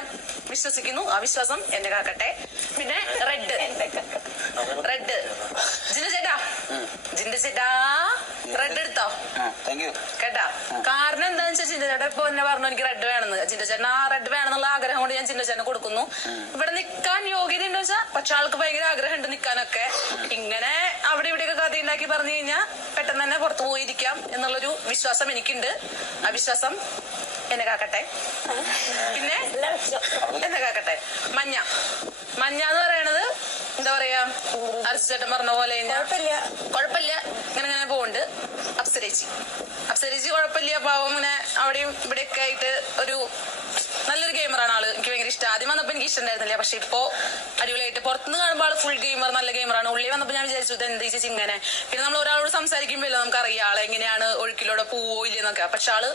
ഞാൻ വിശ്വസിക്കുന്നു. ആ വിശ്വാസം എന്നെ കാക്കട്ടെ. പിന്നെ റെഡ് ജിന്റെ ചേട്ടാ റെഡ് എടുത്തോ കേട്ടാ. കാരണം എന്താണെന്ന് വെച്ചാൽ ജിന്റെ ചേട്ടാ ഇപ്പൊ എന്നെ പറഞ്ഞു എനിക്ക് റെഡ് വേണമെന്ന്. ജിന്റെ ചേട്ടൻ ആ റെഡ് വേണമെന്നുള്ള ആഗ്രഹം കൊണ്ട് ഞാൻ ജിന്റെ ചേട്ടനെ കൊടുക്കുന്നു. ഇവിടെ നിൽക്കാൻ യോഗ്യത ഉണ്ടോ വെച്ചാൽ പക്ഷെ ആൾക്ക് ഭയങ്കര ആഗ്രഹം ഉണ്ട് നിൽക്കാനൊക്കെ. ഇങ്ങനെ അവിടെ ഇവിടെയൊക്കെ കഥ ഉണ്ടാക്കി പറഞ്ഞു കഴിഞ്ഞാൽ പെട്ടെന്ന് തന്നെ പുറത്തു പോയിരിക്കാം എന്നുള്ളൊരു വിശ്വാസം എനിക്കുണ്ട്. ആ വിശ്വാസം എന്നെ കാക്കട്ടെ. പിന്നെ എന്നെ കാക്കട്ടെ. മഞ്ഞ എന്ന് പറയണത് എന്താ പറയാ, അർച്ചേട്ടൻ പറഞ്ഞ പോലെ കുഴപ്പമില്ല ഇങ്ങനെ പോകുന്നുണ്ട്. അപ്സരേച്ചി കുഴപ്പമില്ല, പാവം ഇങ്ങനെ അവിടെയും ഇവിടെയൊക്കെ ആയിട്ട് ഒരു നല്ലൊരു ഗെയിമറാണ് ആള്. എനിക്ക് ഭയങ്കര ഇഷ്ടം. ആദ്യം വന്നപ്പോ എനിക്ക് ഇഷ്ടം ഉണ്ടായിരുന്നില്ല, പക്ഷെ ഇപ്പോ അടിപൊളിയായിട്ട് പുറത്തുനിന്ന് കാണുമ്പോൾ ആള് ഫുൾ ഗെയിമർ, നല്ല ഗെയിമറാണ്. ഉള്ളിൽ വന്നപ്പോ ഞാൻ വിചാരിച്ചു ഇത് എന്താ ചേച്ചി ഇങ്ങനെ. പിന്നെ നമ്മൾ ഒരാളോട് സംസാരിക്കുമ്പോഴല്ലോ നമുക്കറിയാം ആളെ എങ്ങനെയാണ്, ഒഴുക്കിലൂടെ പോവോ ഇല്ലെന്നൊക്കെ. പക്ഷെ ആള്